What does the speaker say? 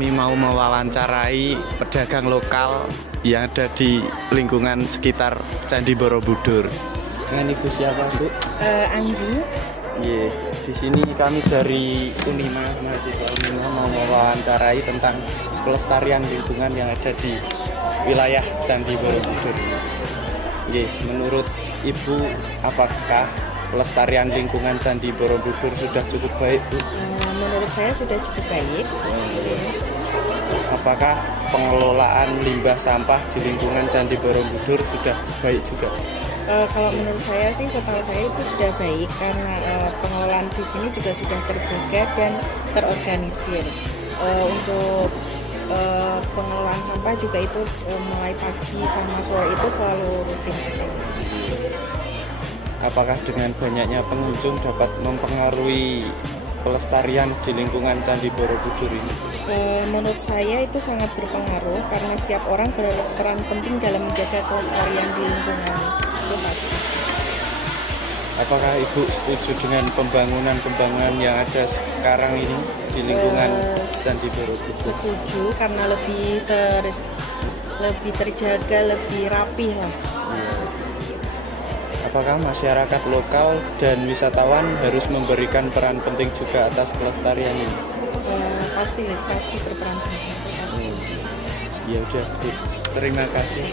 kami mau mewawancarai pedagang lokal yang ada di lingkungan sekitar Candi Borobudur. Dengan Ibu siapa, Bu? Anggi. Iya, di sini kami dari Unima, mahasiswa Unima mau mewawancarai tentang pelestarian lingkungan yang ada di wilayah Candi Borobudur. Iya, menurut Ibu, apakah pelestarian lingkungan Candi Borobudur sudah cukup baik, Bu? Menurut saya sudah cukup baik. Apakah pengelolaan limbah sampah di lingkungan Candi Borobudur sudah baik juga? Kalau menurut saya sih, setahu saya itu sudah baik karena pengelolaan di sini juga sudah terjaga dan terorganisir. Untuk pengelolaan sampah juga itu mulai pagi sama sore itu selalu rutin ada. Apakah dengan banyaknya pengunjung dapat mempengaruhi pelestarian di lingkungan Candi Borobudur ini? Menurut saya itu sangat berpengaruh karena setiap orang berperan penting dalam menjaga kelestarian di lingkungan. Itu pasti. Apakah Ibu setuju dengan pembangunan yang ada sekarang ini di lingkungan Candi Borobudur? Setuju karena lebih terjaga, lebih rapih lah. Apakah masyarakat lokal dan wisatawan harus memberikan peran penting juga atas kelestarian ini? Pasti berperan penting. Ya udah, Bu. Terima kasih.